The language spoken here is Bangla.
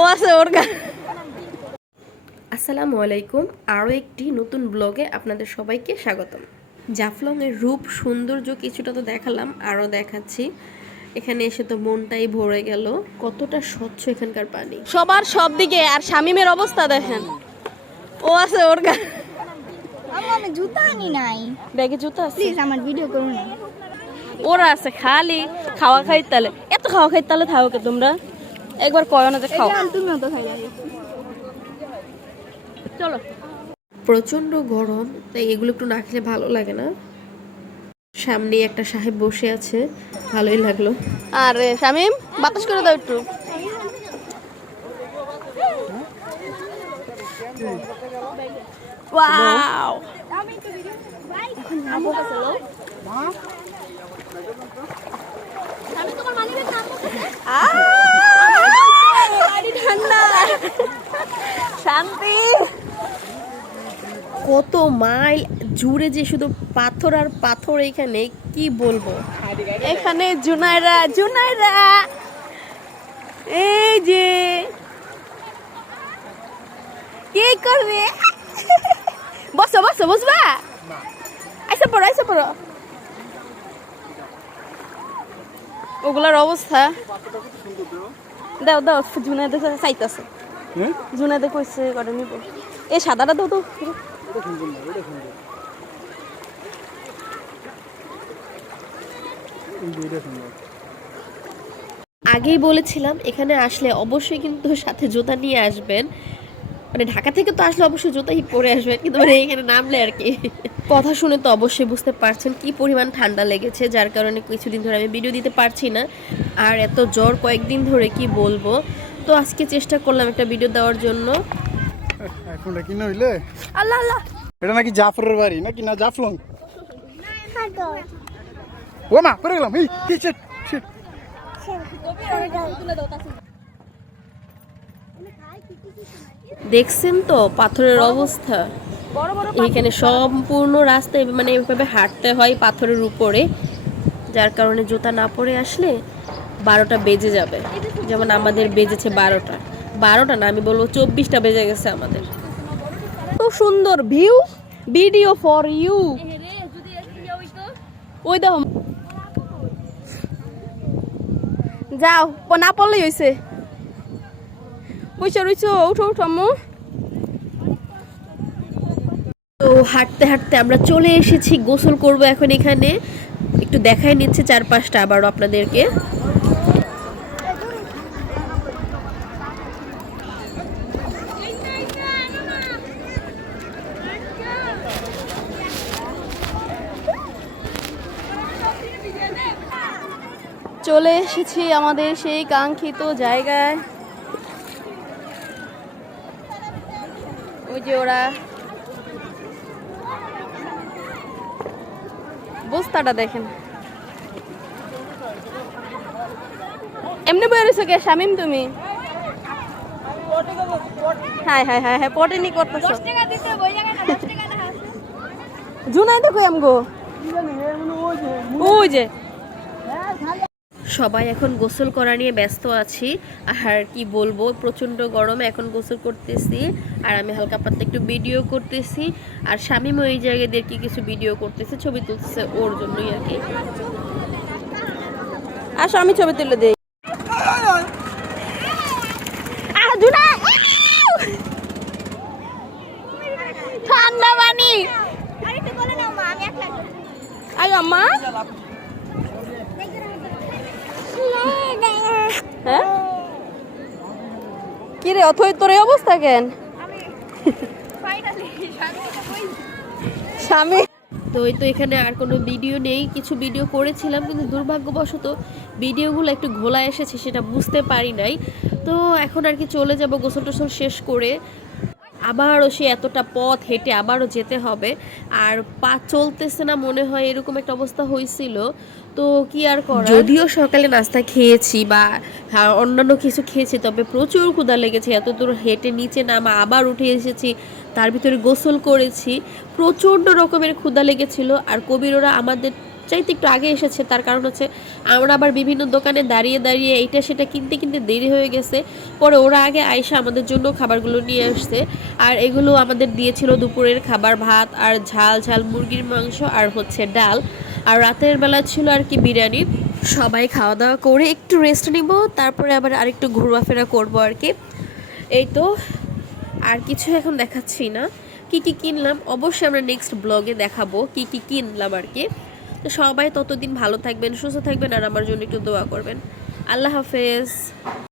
ও আছে ওর আসসালামু আলাইকুম। আরও একটি নতুন ব্লগে আপনাদের সবাইকে স্বাগতম। জাফলংয়ের রূপ সৌন্দর্য কিছুটা তো দেখালাম আরও দেখাচ্ছি। এখানে এসে তো মনটাই ভরে গেল কতটা স্বচ্ছ এখানকার পানি। সবার সব দিকে আর শামিমের অবস্থা দেখেন। ও আছে ওর গা। আমি জুতা আনি নাই। ব্যাগে জুতো আছে? প্লিজ আমার ভিডিও করুন। ওরা আছে খালি খাওয়া খাই তালে। এত খাওয়া খাই তালে থাকো কে তোমরা? একবার কয় না যে খাও। তুমিও তো খাই চলো। প্রচণ্ড গরম তাই এগুলো একটু না খেলে ভালো লাগে না। সামনে একটা সাহেব বসে আছে ভালোই লাগল। আর শামিম বাতাস করে দাও একটু। ওয়াও। ঠান্ডা শান্তি। কত মাইল জুড়ে যে শুধু পাথর আর পাথর এখানে, কি বলব? এখানে জুনাইরা জুনাইরা এই যে। কে করবে? বসো বসো বুঝবা আইসা পড়ো আইসা পড়ো। ওগুলার অবস্থা। দাও দাও জুনাইদে চাইতেছে। জুনাইদে কইছে করে নিব। এ সাদাটা দাও তো। আগেই বলেছিলাম এখানে আসলে অবশ্যই কিন্তু সাথে জুতা নিয়ে আসবেন। মানে ঢাকা থেকে তো আসলে অবশ্যই জুতাই পরে আসবেন কিন্তু মানে এখানে নামলে আর কি। কথা শুনে তো অবশ্যই বুঝতে পারছেন কি পরিমাণ ঠান্ডা লেগেছে যার কারণে কিছুদিন ধরে আমি ভিডিও দিতে পারছি না। আর এত জ্বর কয়েকদিন ধরে কি বলব? তো আজকে চেষ্টা করলাম একটা ভিডিও দেওয়ার জন্য। এখন কি নইলে আল্লাহ আল্লাহ। এটা নাকি জাফরের বাড়ি নাকি না জাফলং? ও মা পড়ে গেলাম। এই কি shit। দেখছেন তো পাথরের অবস্থা? বড় বড় এখানে সম্পূর্ণ রাস্তায় মানে এভাবে হাঁটতে হয় পাথরের উপরে যার কারণে জুতা না পরে আসলে বারোটা বেজে যাবে। যেমন আমাদের বেজেছে বারোটা। বারোটা না, আমি বলব চব্বিশটা বেজে গেছে আমাদের। তো সুন্দর ভিউ, ভিডিও ফর ইউ ওই দেখো। যাও প- না পড়লেই হয়েছে উঠছো উঠছো উঠো উঠো আম্মু। তো হাঁটতে হাঁটতে আমরা চলে এসেছি, গোসল করব এখন এখানে। একটু দেখাই নিচ্ছে চারপাশটা আবারও আপনাদেরকে। চলে এসেছি আমাদের সেই কাঙ্ক্ষিত জায়গায়। ওই যে ওরা বস্তাটা দেখেন। এমনি বই রয়েছো কে? শামিম তুমি? হ্যাঁ হ্যাঁ হ্যাঁ হ্যাঁ পটেনি করতেছো। জুনাই দেখো এমগো ওই যে সবাই এখন গোসল করা নিয়ে ব্যস্ত আছি। আর কি বলব প্রচণ্ড গরমে এখন গোসল করতেছি। আর আমি হালকা পাতলা একটু ভিডিও করতেছি। আর স্বামীমও এই জায়গায় দিয়ে কি কিছু ভিডিও করতেছে ছবি তুলতেছে ওর জন্যই আর কি। আসো আমি ছবি তুলে দিই! ঠান্ডা পানি! আয় আম্মা হ্যাঁ? কি অথই তোর অবস্থা কেন? স্বামী। তো ওই তো এখানে আর কোনো ভিডিও নেই, কিছু ভিডিও করেছিলাম, কিন্তু দুর্ভাগ্যবশত ভিডিওগুলো একটু ঘোলা এসেছে, সেটা বুঝতে পারি নাই। তো এখন আর কি চলে যাব গোসল টোসল শেষ করে। আবারও সে এতটা পথ হেঁটে আবারও যেতে হবে। আর পা চলতেছে না মনে হয় এরকম একটা অবস্থা হয়েছিল। তো কি আর করা যদিও সকালে নাস্তা খেয়েছি বা হ্যাঁ, অন্যান্য কিছু খেয়েছি তবে প্রচুর ক্ষুধা লেগেছে। এত দূর হেঁটে নিচে নামা আবার উঠে এসেছি তার ভিতরে গোসল করেছি। প্রচণ্ড রকমের ক্ষুধা লেগেছিল। আর কবিররা আমাদের চাইতে একটু আগে এসেছে, তার কারণ হচ্ছে আমরা আবার বিভিন্ন দোকানে দাঁড়িয়ে দাঁড়িয়ে এইটা সেটা কিনতে কিনতে দেরি হয়ে গেছে। পরে ওরা আগে আয়সা আমাদের জন্য খাবারগুলো নিয়ে আসছে। আর এগুলো আমাদের দিয়েছিল দুপুরের খাবার, ভাত আর ঝাল ঝাল মুরগির মাংস আর হচ্ছে ডাল। আর রাতের বেলা ছিল আর কি বিরিয়ানি। সবাই খাওয়া দাওয়া করে একটু রেস্ট নিব, তারপরে আবার আরেকটু ঘোরাফেরা করব আর কি। এই তো, আর কিছু এখন দেখাচ্ছি না। কি কি কিনলাম? অবশ্যই আমরা নেক্সট ব্লগে দেখাবো কি কি কিনলাম আর কি। তো সবাই ততদিন ভালো থাকবেন, সুস্থ থাকবেন আর আমার জন্য একটু দোয়া করবেন। আল্লাহ হাফেজ।